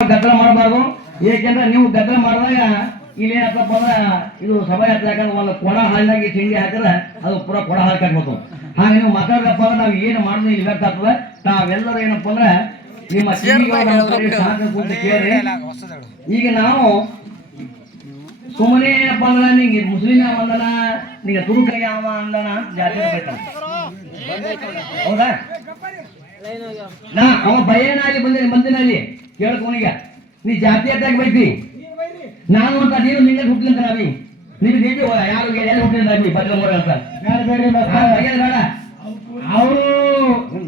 ಗದ್ದಲ ಮಾಡಬಾರ್ದು. ಏಕೆಂದ್ರೆ ನೀವು ಗದ್ದಲ ಮಾಡಿದಾಗ ಇಲ್ಲಿ ಏನಪ್ಪ ಅಂದ್ರೆ ಇದು ಸಭೆ ಹತ್ರ ಯಾಕಂದ್ರೆ ಒಂದು ಕೊಡ ಹಾಲಿನಾಗಿ ತಿಂಡಿ ಹಾಕಿದ್ರೆ ಅದು ಪೂರ ಕೊಡ ಹಾಲು ಕಟ್ಬೋದು ಹಾಗೆ ನೀವು ಮಾತಾಡಿದಪ್ಪ ಅಂದ್ರೆ ನಾವು ಏನು ಮಾಡಿದ್ರೆ ಇಲ್ಲಿ ವ್ಯರ್ಥ ಆಗ್ತದೆ. ತಾವೆಲ್ಲರೂ ಏನಪ್ಪ ಅಂದ್ರೆ ನಿಮ್ಮ ಕೇಳಿ. ಈಗ ನಾವು ಸುಮ್ಮನೆ ಏನಪ್ಪ ಅಂದ್ರೆ ನಿಂಗೆ ಮುಸ್ಲಿಂ ಅಂದನ ನಿಂಗೆ ತುರುಕೈ ಅವ ಅಂದನ ಜಾತಿ ಹೌದಾ? ನಾ ಅವ ಭಯನಾಗಿ ಬಂದಿನಿ ಬಂದಿನಲ್ಲಿ ಕೇಳ್ಕೊನಿಗ ನೀ ಜಾತಿ ಅತ್ತಾಗ ಬೈತಿ. ನಾನು ಅಂತ ನೀನು ನಿಂಗೆ ಹುಟ್ಟಿದಂತ ನಾವಿ ನೀನು ನೀತಿ ಯಾರು ಎಲ್ಲಿ ಹುಟ್ಟಿದ ನಾವಿ ಅಂತ. ಹಾ, ಬೈಯೋದ್ ಬೇಡ. ಅವರು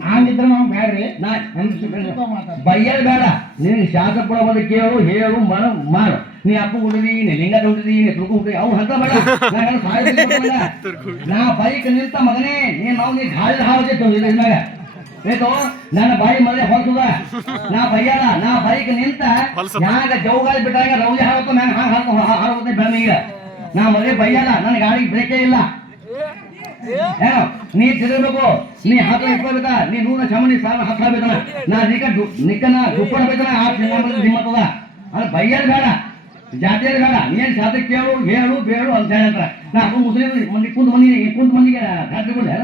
ಹಂಗಿದ್ರೆ ನಾವು ಬೇಡ್ರಿ. ನಾ ಬೈಯಲ್ ಬೇಡ. ನೀನು ಶಾಸಕ ಕೂಡ ಬಂದು ಕೇಳು ಹೇಳು ಮನ ಮಾಡು. ನೀ ಅಪ್ಪ ಹುಟ್ಟಿದಿ ನೀ ಲಿಂಗ ಹುಟ್ಟಿದಿ ನೀ ತುರ್ಕು ಹುಟ್ಟಿದಿ. ಅವ್ನು ಹಂತ ಬೇಡ. ನಾನು ನಾ ಬೈಕ್ ನಿಂತ ಮಗನೇ ನೀ ನಾವು ನೀ ಗಾಳಿ ಹಾವತಿತ್ತು ಇದ್ರಾಗ ಏಕೋ ನನ್ನ ಬಾಯಿ ಮೊದಲೇ ಹೊಲ್ಸುದ? ನಾ ಬೈಯಲ್ಲ ನಾ ಬೈಕ್ ನಿಂತ ಯಾಗ ಜೌಗಾಲಿ ಬಿಟ್ಟಾಗ ರೌಲಿ ಹಾಕೋ ನಾನು ಹಾಗೆ ಹಾಕೋ ಹಾರುತ್ತೆ ಬೆಳನಿಗೆ ನಾ ಮೊದಲೇ ಬೈಯಲ್ಲ ನನ್ನ ಗಾಡಿಗೆ ಬ್ರೇಕೇ ಇಲ್ಲ. ಏನೋ ನೀ ತಿರುಗಬೇಕು ನೀ ಹಾಕ ಇಟ್ಕೋಬೇಕ? ನೀ ನೂರ ಚಮನಿ ಸಾಲ ಹಾಕ್ಬೇಕನ ನಾ ನಿಕ ನಿಕ್ಕನ ದುಪ್ಪಡ ಬೇಕನ ಆ ತಿಂಗಳ ನಿಮ್ಮತ್ತದ ಅದು. ಬೈಯಲ್ ಬೇಡ ಜಾತಿಯಲ್ಲಿ ಬೇಡ. ನೀನ್ ಜಾತಿ ಕೇಳು ಹೇಳು ಬೇಡು ಅಂತ ಹೇಳ್ತಾರ ನಾ ಮುಸ್ಲಿಂ ಮಂದಿ ಕುಂತ ಮಂದಿ ಕುಂತ ಮಂದಿಗೆ ಜಾತಿ ಕೊಡ್ಲೆ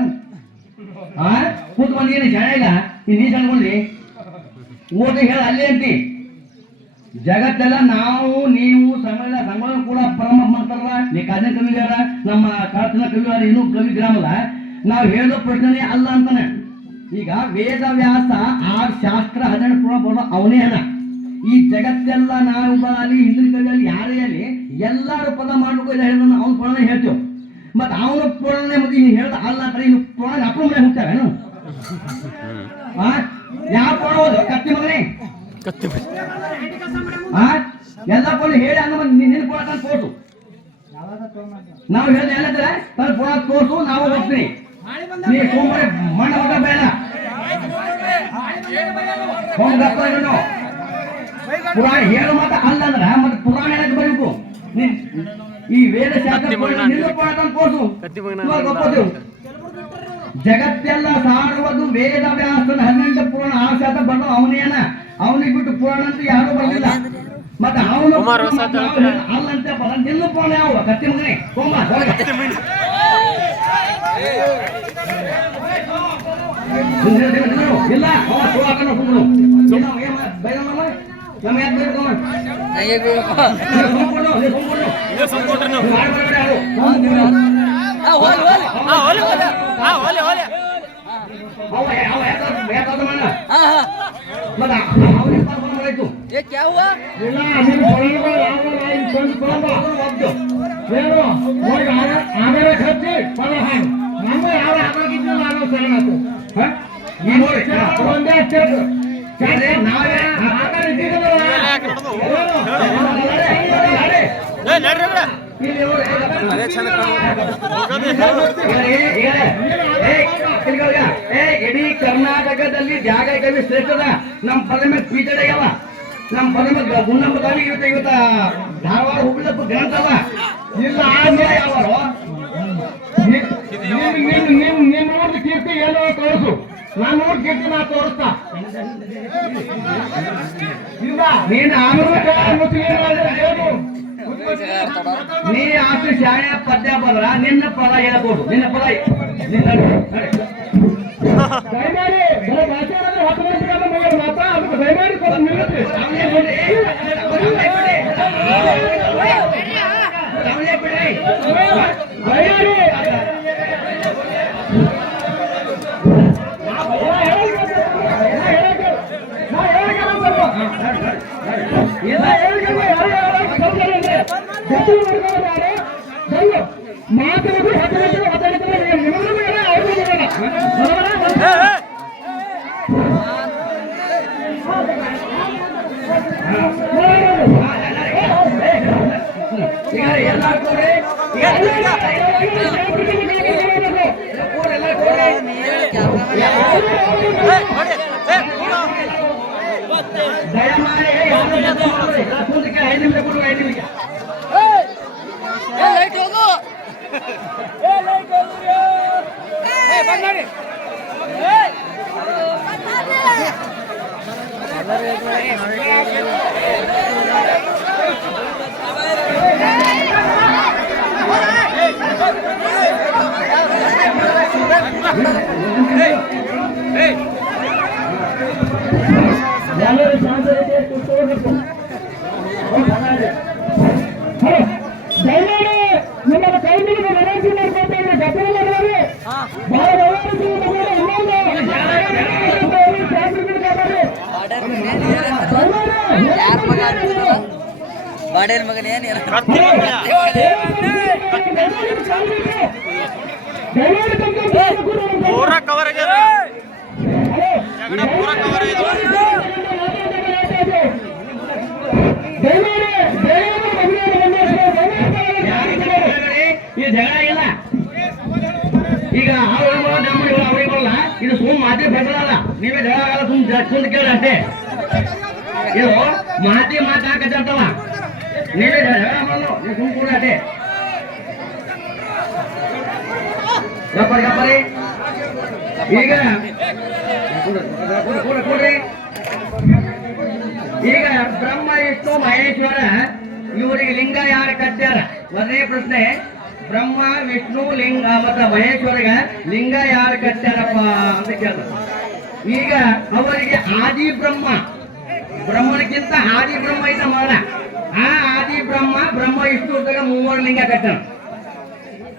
ಆ? ಕುಂತ ಮಂದಿಗೆ ನೀ ಜನ ಇಲ್ಲ? ನೀ ಓದಿ ಹೇಳ ಅಲ್ಲೇ ಅಂತಿ. ಜಗತ್ತೆಲ್ಲ ನಾವು, ನೀವು ಸಮಯ ಸಂಬಳ ಕೂಡ ಪರಮ ಮಾಡ್ತಾರಲ್ಲ ನೀ ಕಾಜನ ಕವಿಗಾರ ನಮ್ಮ ಕಾರ್ತನ ಕವಿಗಾರ ಇನ್ನೂ ಕವಿ ಗ್ರಾಮದ. ನಾವು ಹೇಳೋ ಪ್ರಶ್ನೆ ಅಲ್ಲ ಅಂತಾನೆ. ಈಗ ವೇದವ್ಯಾಸ ಆ ಶಾಸ್ತ್ರ ಹದಿನೆಂಟು ಕೂಡ ಬರೋ ಅವನೇ ಅಲ್ಲ. ಈ ಜಗತ್ತೆಲ್ಲ ನಾವು ಅಲ್ಲಿ ಹಿಂದಿನ ಕವಿಯಲ್ಲಿ ಯಾರೇ ಅಲ್ಲಿ ಎಲ್ಲರೂ ಪದ ಮಾಡಬೇಕು ಇಲ್ಲ ಹೇಳೋದನ್ನ ಅವ್ನ ಪುರಾಣ ಹೇಳ್ತೇವೆ. ಮತ್ತೆ ಅವನ ಪುರಾಣ ಮತ್ತೆ ನೀನ್ ಹೇಳ್ದ ಅಲ್ಲ ಅಂದ್ರೆ ಇನ್ನು ಪುರಾಣ ಅಪ್ಪನ ಮನೆ ಹೋಗ್ತಾವೇನು ಯಾವ ಪುರಾಣ ಹೋದ ಕತ್ತಿ ಮಗನೇ? ಕತ್ತಿ ಎಲ್ಲ ಪೋಲಿ ಹೇಳಿ ಹಂಗ ನಿನ್ನ ಪುರಾಣ ತಂದು ತೋರ್ಸು. ನಾವು ಹೇಳ್ದ ಏನಂದ್ರೆ ತನ್ನ ಪುರಾಣ ತೋರ್ಸು ನಾವು ಹೋಗ್ತೀನಿ ನೀ ಸೋಮವಾರ ಮಣ್ಣ ಹೊಟ್ಟ ಬೇಡ. ಹೋಗಪ್ಪ. ಪುರಾಣ ಹೇಳು ಮಾತ ಅಲ್ಲ ಅಂದ್ರೆ ಮತ್ತೆ ಪುರಾಣ ಹೇಳಕ್ ಬರಬೇಕು. ನೀನ್ ಈ ವೇದ ಶಾಸ್ತ್ರ. ಜಗತ್ತೆಲ್ಲ ಸಾರುವುದು ವೇದ ವ್ಯಾಸನ ಹನ್ನೆಂಟು ಪುರಾಣ ಆ ಶಾತ ಬಂದು ಅವನೇನ ಅವನಿಗೆ ಬಿಟ್ಟು ಪುರಾಣ ಅಂತ ಯಾರು ಬರಲಿಲ್ಲ ಮತ್ತೆ ಅವನು ಅಲ್ಲಂತೆ ಬರ ನಿಲ್ಲು ಪುರಾಣ ಯಾವ ಕತ್ತಿ ಮಗನೇ. ಹೋಮ ಇಲ್ಲ ಅವ ये क्या हुआ आगे खर्चे पर हां मांगे आवे आगे कितना मानो करना तो हैं ये बंदे चल चल ना आगे निकल रे रे रे ಇಡೀ ಕರ್ನಾಟಕದಲ್ಲಿ ಜಾಗ ಕವಿ ಶ್ರೇಷ್ಠದ ನಮ್ಮ ಪದಮ ಪೀಠಡೆಯವ ನಮ್ಮ ಪದಮ ಗುಂಡಮ್ಮ ಇವತ್ತ ಇವತ್ತ ಧಾರವಾಡ ಹುಬ್ಳಿದಪ್ಪ ಗ್ರಂಥ ಅವ ಇಲ್ಲ ಆಮೇಲೆ ಯಾವಾರು ಕೀರ್ತಿ ಏನೋ ತೋರಿಸು ನಾನು ನೋಡ್ ಕೀರ್ತಿ ನಾ ತೋರಿಸ್ತಾ ಇಲ್ಲ ನೀನು ಆಮೇಲೆ ಏನು ನೀ ಅಷ್ಟು ಶಾಣೆ ಪದ್ಯ ಬದ್ರ ನಿನ್ನ ಪದ ಹೇಳ್ಬೋದು. ನಿನ್ನ ಪದ ನಿನ್ನ ಅದಕ್ಕೆ ದಯಮಾಡಿ ಭಾಷೆ ಅಂದ್ರೆ ಹತ್ತು ವರ್ಷಗಳ ಮೇಲೆ ಮಾತ್ರ ಅದಕ್ಕೆ ದಯಮಾಡಿ ಸ್ವಲ್ಪ ನಿಲ್ಲಿಸಿ ಅವನೇ ಬಿಡಿ. ಅವನೇ ಬಿಡಿ. ಅವನೇ ಬಿಡಿ. ದಯಮಾಡಿ ಮಾತಾಡೋದು ಹತ್ತು ಹತ್ತು ನಿಮಗೂ ಬೇಡ ಅವ್ರಿಗೂ ಬೇಡ ಬರೋಬರ? ಈಗ ಎಲ್ಲ ಕೂಡಿ ಈಗ ಕೂಡಿ ಎಲ್ಲ ಕೂಡಿ ದಯಮಾಡಿ ಯಾರು ಮಾತಾಡ್ಬೇಡಿ. ಕೂತ್ಕೆ ಐದು ನಿಮಿಷ ಕೊಡು ಐದು ನಿಮಿಷ మిమ్మల్ని కౌంటర్ నరేష్ కుమార్ గతంలో గారు బాగా ए ಯಾರ ಮಗ ಬಾಡೇನ್ ಮಗನ ಏನ್ ಪೂರ ಕವರ್ ಆಗ್ಯದ ಜಗಡ ಪೂರ ಕವರ್ ಆಗ್ಯದ ಈ ಜಗಳ ಇಲ್ಲ. ಈಗ ಅವ್ರಿಗೆ ಬರೋಲ್ಲ ನಮ್ಮಲ್ಲಿ ಅವ್ರಿಗೆ ಬರಲ್ಲ ಇದು ಸುಮ್ ಮಾತಿ ಬದಲಲ್ಲ ನೀವೇ ಹೇಳಲ್ಲ ಸುಮ್ ಜ- ಕೇಳ ಅಷ್ಟೇ. ಇದು ಮಾತಿ ಮಾತಾಕತ್ತಲ್ಲ ನೀವೇ ಜಗಳ ನೀವು ಸುಮ್ ಕೂಡ ಅಷ್ಟೇ. ಗಪ್ಪರಿ ಈಗ ಈಗ ಬ್ರಹ್ಮ ಇಷ್ಟು ಮಹೇಶ್ವರ, ಇವರಿಗೆ ಲಿಂಗ ಯಾರು ಕಟ್ಟ್ಯಾರ? ಮೊದಲನೇ ಪ್ರಶ್ನೆ. ಬ್ರಹ್ಮ, ವಿಷ್ಣು, ಲಿಂಗ ಮತ್ತ ಮಹೇಶ್ವರಗ ಲಿಂಗ ಯಾರು ಕಟ್ಟಾರಪ್ಪ ಅಂತ ಕೇಳ ಈಗ ಅವರಿಗೆ ಆದಿ ಬ್ರಹ್ಮ. ಬ್ರಹ್ಮನಕ್ಕಿಂತ ಆದಿ ಬ್ರಹ್ಮ ಇದ್ದ ಮೊದಲ ಆ ಆದಿ ಬ್ರಹ್ಮ ಬ್ರಹ್ಮ, ವಿಷ್ಣು ಮೂವರು ಲಿಂಗ ಕಟ್ಟಾರ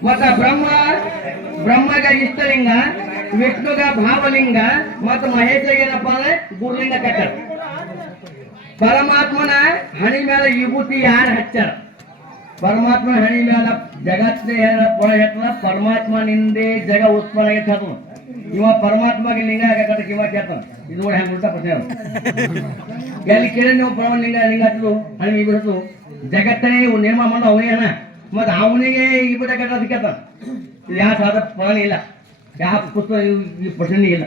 ಮತ್ತ ಬ್ರಹ್ಮ, ಬ್ರಹ್ಮಗ ಇಷ್ಟಲಿಂಗ, ವಿಷ್ಣುಗ ಭಾವಲಿಂಗ ಮತ್ತು ಮಹೇಶ್ವರ ಏನಪ್ಪ ಅಂದ್ರೆ ಗುರುಲಿಂಗ ಕಟ್ಟಣ ಪರಮಾತ್ಮನ ಹಣಿ ಮೇಲೆ ವಿಭೂತಿ ಯಾರು ಹಚ್ಚಾರ? ಪರಮಾತ್ಮ ಹಣಿ ಮೇಲೆ ಜಗತ್ತಿನ ಪರಮಾತ್ಮ ಪರಮಾತ್ಮನಿಂದೇ ಜಗ ಉತ್ಪನ್ನ ಆಗೈತೆ ಅದು ಇವ ಪರಮಾತ್ಮಗೆ ಲಿಂಗ ಆಗತ್ತ ಇವ ಕೇಳ್ತಾನ ಇದು ನೋಡಿ ಹೆಂಗ್ ಉಲ್ಟಾ ಪ್ರಶ್ನೆ. ಎಲ್ಲಿ ಕೇಳಿ ನೀವು ಪರಮ ಲಿಂಗ ಲಿಂಗ ಹಚ್ಚಲು ಹಣ್ಣು ಬಿಡತು ಜಗತ್ತನೇ ನಿರ್ಮಾಣ ಮಾಡೋ ಅವನೇ ಅಣ್ಣ ಮತ್ತೆ ಅವನಿಗೆ ಬಿಟ್ಟ ಕಟ್ಟೋದು ಕೇಳ್ತಾನ ಯಾವ ಸಾಧ ಪ್ರಾಣಿ ಇಲ್ಲ. ಯಾವ ಪುಸ್ತಕ ಈ ಪ್ರಶ್ನೆ ಇಲ್ಲ.